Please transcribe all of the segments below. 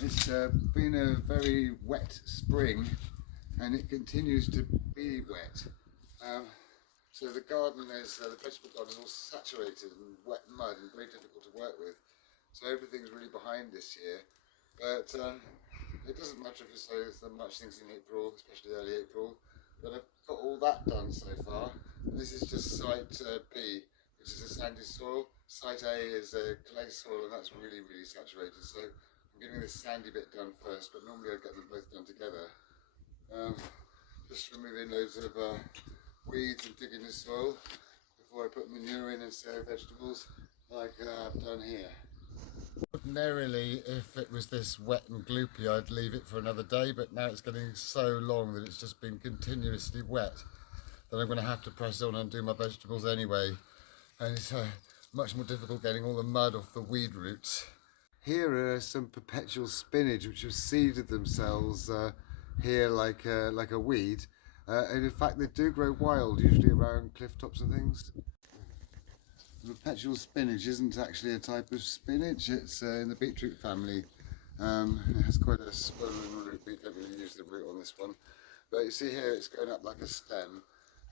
It's been a very wet spring and it continues to be wet. Um, so the garden is, the vegetable garden is all saturated in wet mud and very difficult to work with. So everything's really behind this year. But it doesn't matter if you sow much things in April, especially early April. But I've got all that done so far. And this is just site B, which is a sandy soil. Site A is a clay soil, and that's really, really saturated. So I'm getting this sandy bit done first, but normally I get them both done together. Um, just removing loads of weeds and digging the soil before I put manure in and sow vegetables like I've done here. Ordinarily, if it was this wet and gloopy, I'd leave it for another day, but now it's getting so long that it's just been continuously wet that I'm going to have to press on and do my vegetables anyway. And it's much more difficult getting all the mud off the weed roots. Here are some perpetual spinach which have seeded themselves here like a weed. And in fact, they do grow wild, usually around cliff tops and things. Perpetual spinach isn't actually a type of spinach, it's in the beetroot family. It has quite a swollen root, we don't really use the root on this one. But you see here it's going up like a stem,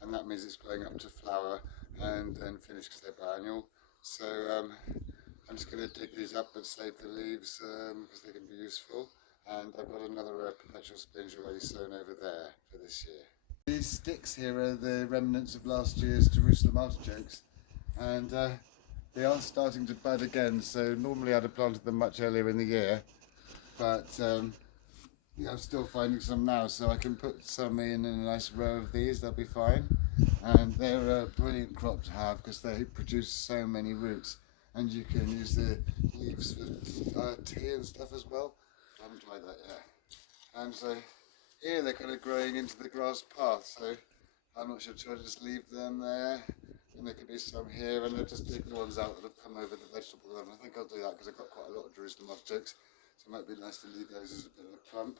and that means it's growing up to flower and then finish because they're biennial. So I'm just going to dig these up and save the leaves because they can be useful. And I've got another perpetual spinach already sown over there for this year. These sticks here are the remnants of last year's Jerusalem artichokes. And they are starting to bud again, so normally I'd have planted them much earlier in the year, but yeah, I'm still finding some now, so I can put some in a nice row of these, they'll be fine. And they're a brilliant crop to have because they produce so many roots, and you can use the leaves for tea and stuff as well. I haven't tried that yet. And so here they're kind of growing into the grass path, so I'm not sure, should I just leave them there? And there could be some here, and I'll just dig the ones out that have come over the vegetable garden. I think I'll do that because I've got quite a lot of Jerusalem artichokes, so it might be nice to leave those as a bit of a clump.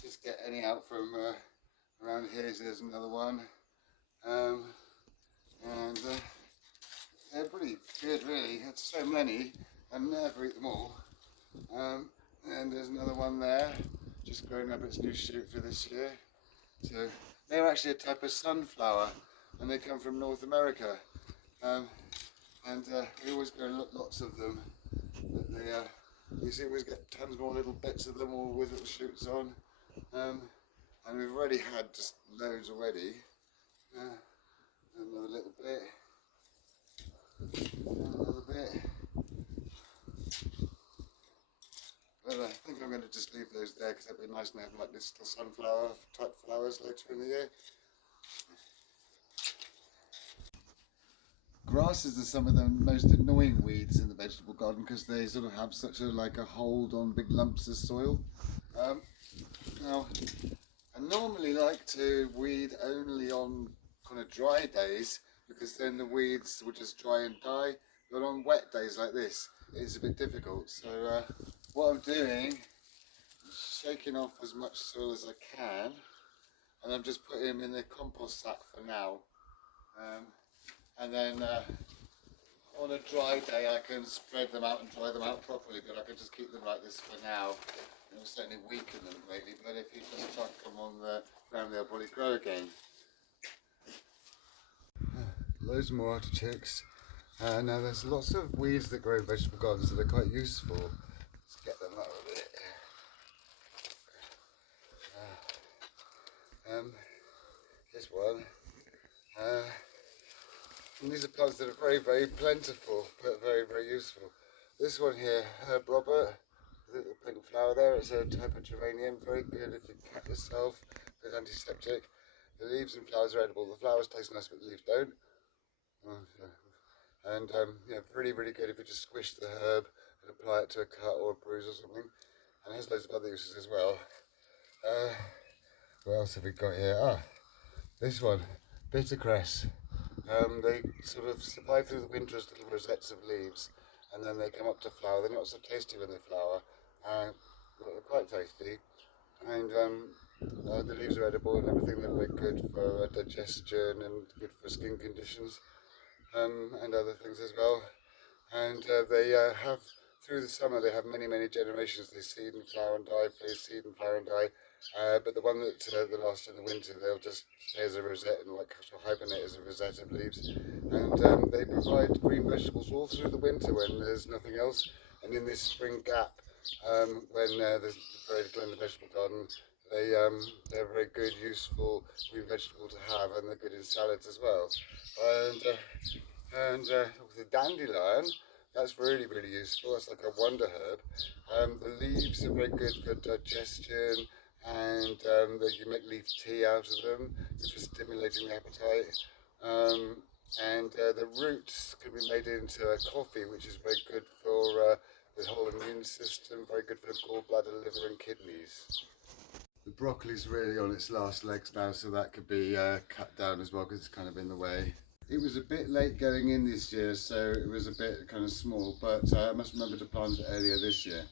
Just get any out from around here. So there's another one, and they're pretty good, really. That's so many, I never eat them all. And there's another one there, just growing up its new shoot for this year. So they're actually a type of sunflower, and they come from North America. We always grow lots of them. But you see, we always get tons more little bits of them, all with little shoots on. And we've already had just loads already. Another little bit. Another bit. But I think I'm going to just leave those there because it'd be nice to have like this little sunflower type flowers later in the year. Grasses are some of the most annoying weeds in the vegetable garden because they sort of have such a hold on big lumps of soil. Now, I normally like to weed only on kind of dry days because then the weeds will just dry and die. But on wet days like this, it's a bit difficult. So what I'm doing is shaking off as much soil as I can, and I'm just putting them in the compost sack for now. And then on a dry day I can spread them out and dry them out properly, but I can just keep them like this for now. It will certainly weaken them greatly, but if you just chuck them on the ground they'll probably grow again. Loads more artichokes. Now there's lots of weeds that grow in vegetable gardens that are quite useful. Let's get them out of it. This one. And these are plants that are very, very plentiful, but very, very useful. This one here, herb Robert, the little pink flower there, it's a type of geranium, very good if you cut yourself, good antiseptic. The leaves and flowers are edible. The flowers taste nice, but the leaves don't. And yeah, really, really good if you just squish the herb and apply it to a cut or a bruise or something. And it has loads of other uses as well. What else have we got here? This one, bitter cress. They sort of survive through the winter as little rosettes of leaves, and then they come up to flower. They're not so tasty when they flower, but they're quite tasty. And the leaves are edible and everything. They're very good for digestion and good for skin conditions and other things as well. And they have through the summer they have many, many generations. They seed and flower and die, they seed and flower and die. But the one that the last in the winter, they'll just stay as a rosette and like hibernate as a rosette of leaves. And they provide green vegetables all through the winter when there's nothing else. And in this spring gap, when there's very little in the vegetable garden, they're very good, useful green vegetable to have, and they're good in salads as well. And the dandelion, that's really, really useful. That's like a wonder herb. The leaves are very good for digestion, and you make leaf tea out of them, which is stimulating the appetite. And the roots can be made into a coffee, which is very good for the whole immune system, very good for the gallbladder, liver and kidneys. The broccoli's really on its last legs now, so that could be cut down as well because it's kind of in the way. It was a bit late going in this year, so it was a bit kind of small, but I must remember to plant it earlier this year.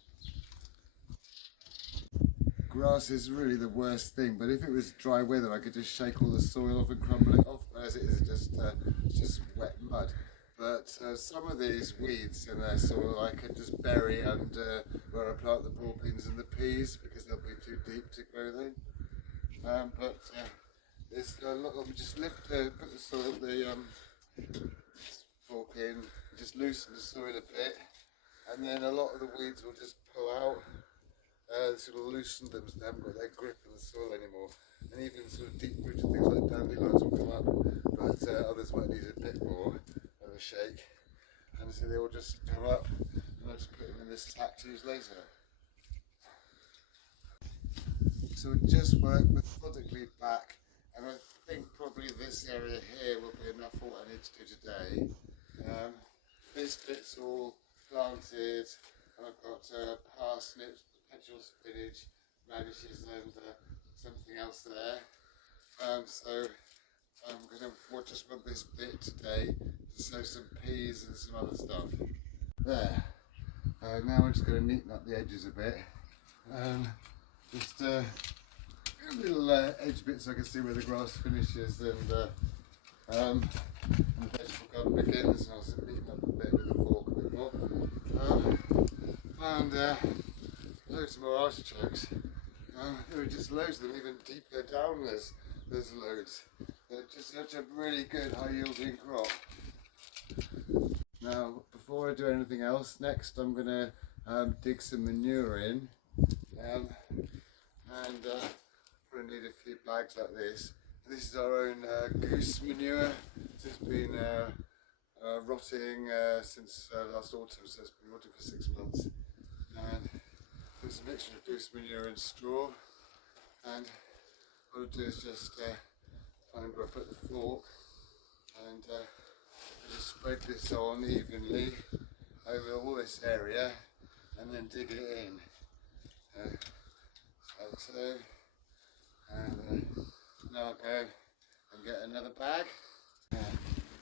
Grass is really the worst thing, but if it was dry weather I could just shake all the soil off and crumble it off, whereas it is just wet mud. But some of these weeds in their soil I could just bury under where I plant the ball beans and the peas because they'll be too deep to grow then. There's a lot of just put the soil, the fork in, just loosen the soil a bit, and then a lot of the weeds will just pull out. Sort of loosen them so they haven't got their grip on the soil anymore. And even sort of deep rooted things like dandelions will come up, but others might need a bit more of a shake. And so they will just come up, and I'll just put them in this tack to use later. So just work methodically back, and I think probably this area here will be enough for what I need to do today. This bit's all planted, and I've got parsnips, perpetual spinach, radishes and something else there. So I'm going to just want this bit today to sow some peas and some other stuff. There. Now I'm just going to neaten up the edges a bit. Just little edge bits so I can see where the grass finishes and the vegetable garden begins, and I'll neaten up a bit with the fork a bit more. Found loads more artichokes. There are just loads of them, even deeper down there's loads. They're just such a really good high yielding crop. Now before I do anything else, next I'm going to dig some manure in, and probably need a few bags like this. This is our own goose manure. It's been rotting since last autumn, so it's been rotting for 6 months. And there's a mixture of goose manure and straw, and what I'll do is just find where I put the fork and just spread this on evenly over all this area and then dig it in. Like so. And now I'll go and get another bag.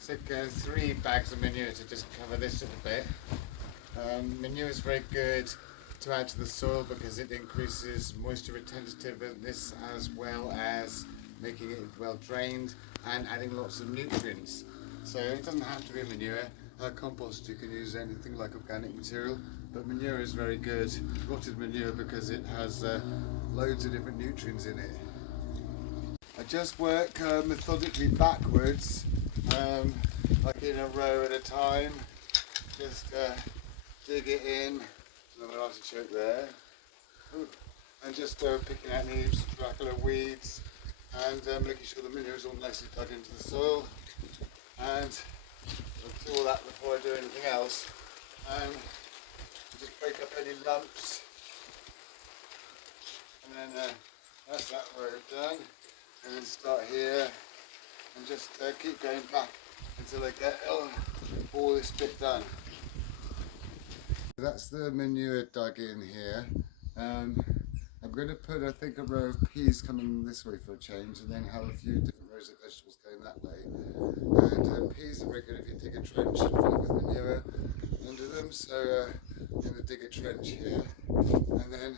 Took 3 bags of manure to just cover this little bit. Manure is very good to add to the soil because it increases moisture retentiveness as well as making it well drained and adding lots of nutrients. So it doesn't have to be manure. Compost, you can use anything like organic material, but manure is very good, rotted manure, because it has loads of different nutrients in it. I just work methodically backwards, like in a row at a time. Just dig it in. Another artichoke there. And just picking out leaves, dracula weeds, and making sure the manure is all nicely dug into the soil. And I'll do all that before I do anything else. Just break up any lumps. And then that's that row done. And then start here and just keep going back until I get all this bit done. That's the manure dug in here. I'm going to put, I think, a row of peas coming this way for a change, and then have a few different rows of vegetables going that way. And peas are very good if you dig a trench and fill it with manure under them. So I'm going to dig a trench here, and then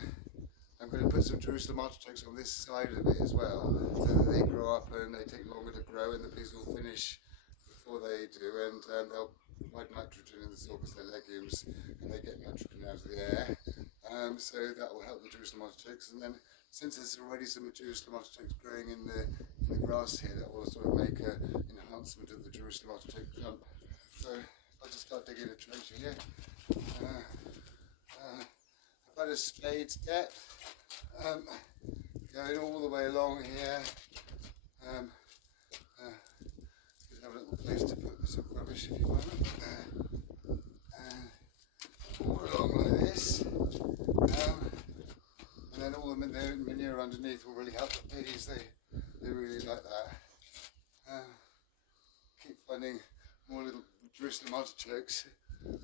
I'm going to put some Jerusalem artichokes on this side of it as well, so that they grow up and they take longer to grow, and the peas will finish before they do, and they'll provide nitrogen in the soil because they're legumes and they get nitrogen out of the air. So that will help the Jerusalem artichokes. And then since there's already some Jerusalem artichokes growing in the grass here, that will sort of make an enhancement of the Jerusalem artichoke clump. So I'll just start digging a trench here. About a spade's depth, going all the way along here. Just have a little place to put some rubbish if you want. All along like this. And then all the manure underneath will really help the pigs. They really like that. Keep finding more little Jerusalem artichokes.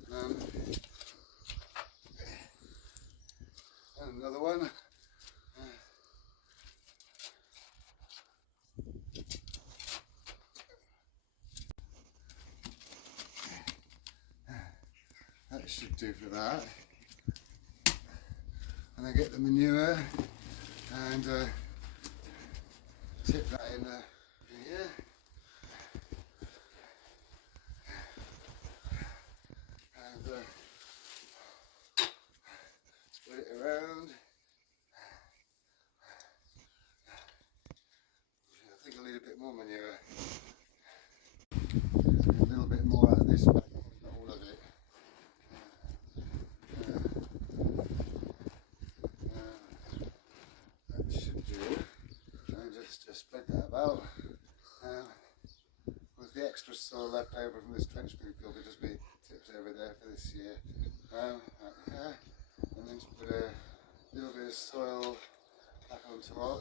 And another one. That should do for that. And I get the manure and tip that in here. And spread it around. I think I'll need a bit more manure. A little bit more out of this back, not all of it. That should do. And just spread that about. With the extra soil left over from this trench being filled, it'll just be tipped over there for this year. Like there. And then just put a little bit of soil back on top.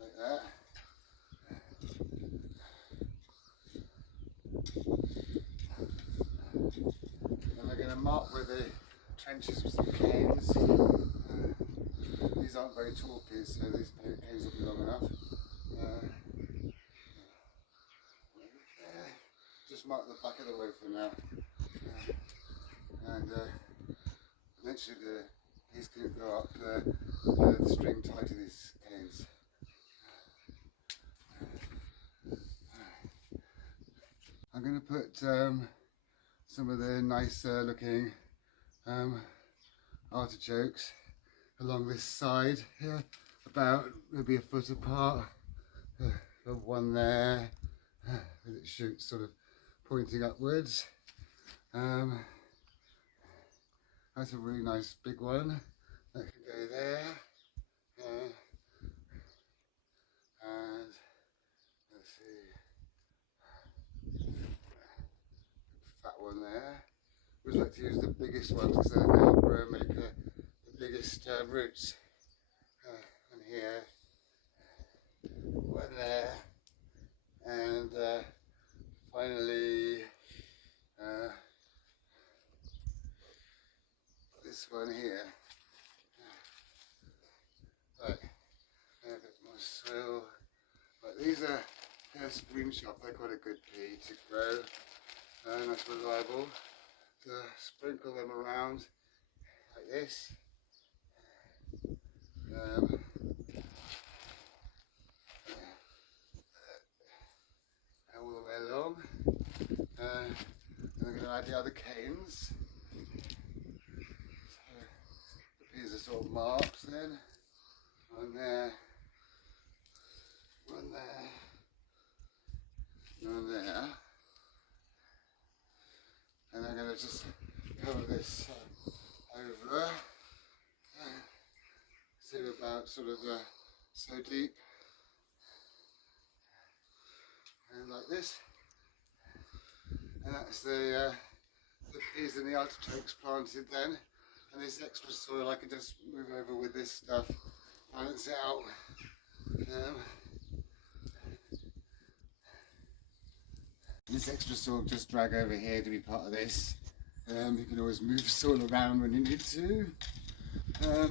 Like that. And we're going to mark where the trenches with some canes. These aren't very tall peas, so these canes will be long enough. Just mark the back of the row for now. And eventually the peas can grow up the string tied to these canes. I'm going to put some of the nicer looking artichokes along this side here, about maybe a foot apart. One there, with its shoots sort of pointing upwards. That's a really nice big one. That can go there. And let's see. Fat one there. We'd like to use the biggest ones because they're now grow and make the biggest roots. And here, one there, and finally this one here. Right, and a bit more soil. But these are green shop. They're quite a good pea to grow. Nice, reliable. So sprinkle them around like this. All the way along. And I'm going to add the other canes. So the peas are sort of marked then. One there. One there. One there. And I'm going to just cover this over. See about sort of so deep. And like this. And that's the peas and the artichokes planted then. And this extra soil I can just move over with this stuff, balance it out. This extra soil just drag over here to be part of this. You can always move soil around when you need to. Another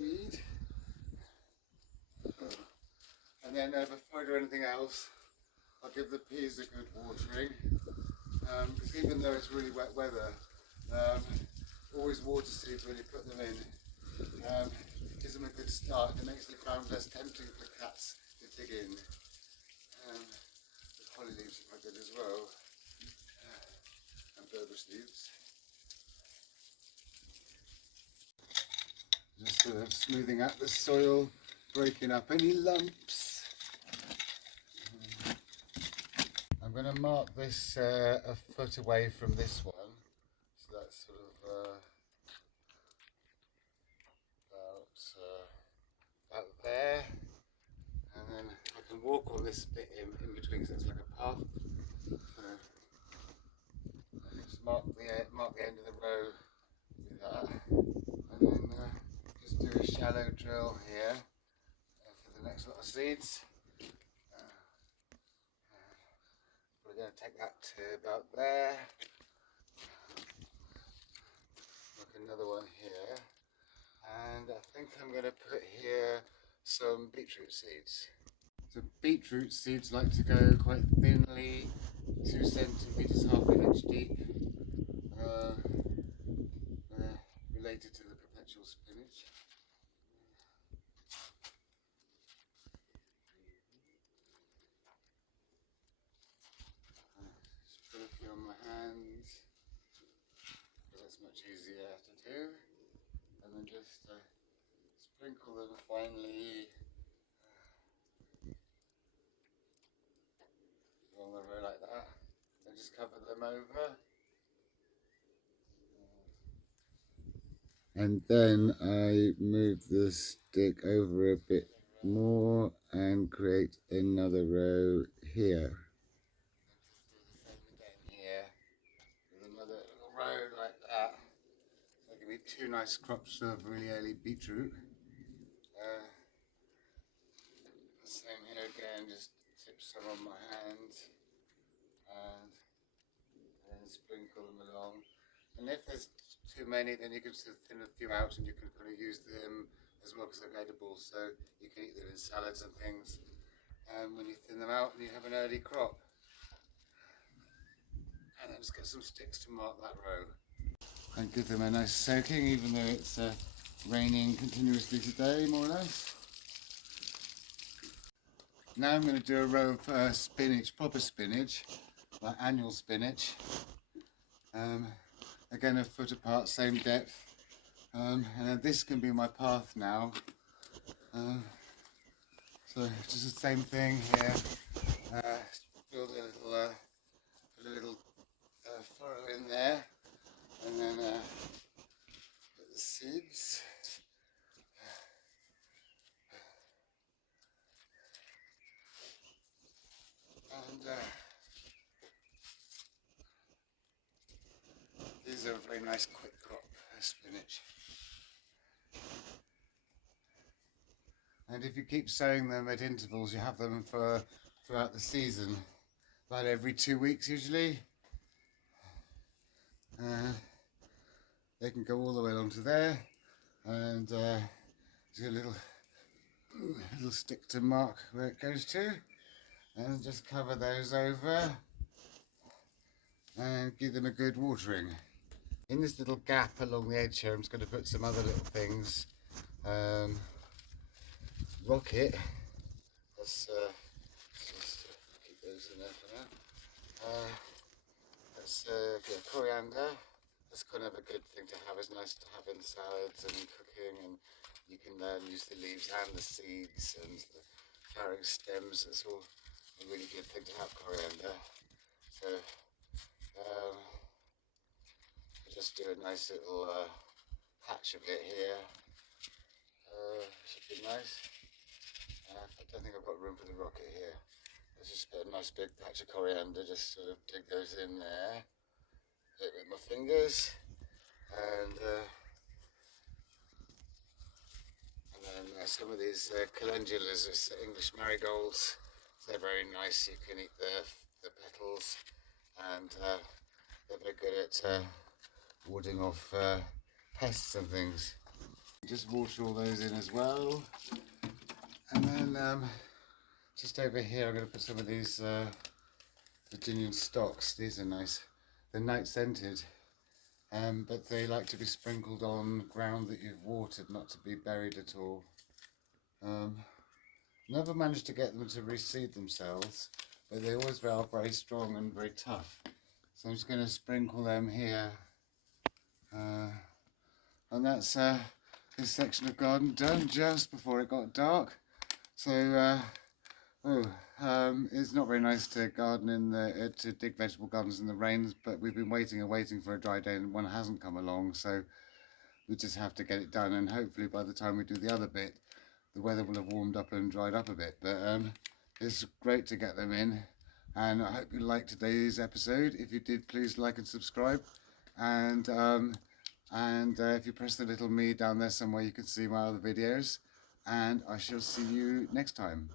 weed. And then before I do anything else, I'll give the peas a good watering. Because even though it's really wet weather, always water seeds when you put them in. Gives them a good start and it makes the ground less tempting for cats to dig in. holly leaves if I could as well, and burbage leaves. Just sort of smoothing out the soil, breaking up any lumps. I'm going to mark this a foot away from this one, so that's sort of about there, and then I can walk on this bit in between, so it's like a path. So just mark the end of the row with that, and then just do a shallow drill here for the next lot of seeds. We're going to take that to about there. Look, another one here, and I think I'm going to put here some beetroot seeds. So beetroot seeds like to go quite thinly, 2 centimetres, half an inch deep, related to the perpetual spinach. Just put a few on my hands, because that's much easier to do, and then just sprinkle them finely along the row like that, and just cover them over. And then I move the stick over a bit more and create another row here. And just do the same again here, with another little row like that. So give me 2 nice crops of really early beetroot. Same here again, just tip some on my hand and then sprinkle them along. And if there's too many, then you can sort of thin a few out, and you can kind of use them as well, because they're edible, so you can eat them in salads and things. And when you thin them out, you have an early crop. And then just get some sticks to mark that row. And give them a nice soaking, even though it's raining continuously today, more or less. Now I'm going to do a row of spinach, proper spinach, like annual spinach. Again, a foot apart, same depth. And then this can be my path now. So just the same thing here. Build put a little furrow in there, and then put the seeds. And these are a very nice quick crop spinach. And if you keep sowing them at intervals, you have them for throughout the season, about every 2 weeks usually. They can go all the way along to there, and just a little stick to mark where it goes to, and just cover those over and give them a good watering. In this little gap along the edge here, I'm just going to put some other little things. Rocket, let's just keep those in there for now. That's coriander. That's kind of a good thing to have. It's nice to have in salads and cooking, and you can use the leaves and the seeds and the flowering stems. It's all a really good thing to have, coriander. So just do a nice little patch of it here. Should be nice. I don't think I've got room for the rocket here. Let's just put a nice big patch of coriander, just sort of dig those in there. Hit it with my fingers, and then some of these calendulas, English marigolds, they're very nice. You can eat the petals, and they're very good at warding off pests and things. Just water all those in as well, and then just over here I'm going to put some of these Virginian stocks. These are nice. They're night scented, but they like to be sprinkled on ground that you've watered, not to be buried at all. Never managed to get them to reseed themselves, but they always are very strong and very tough. So I'm just going to sprinkle them here. And that's this section of garden done just before it got dark. So it's not very nice to garden in the to dig vegetable gardens in the rains, but we've been waiting and waiting for a dry day, and one hasn't come along. So we just have to get it done, and hopefully by the time we do the other bit, the weather will have warmed up and dried up a bit. But it's great to get them in, and I hope you liked today's episode. If you did, please like and subscribe, and if you press the little me down there somewhere, you can see my other videos, and I shall see you next time.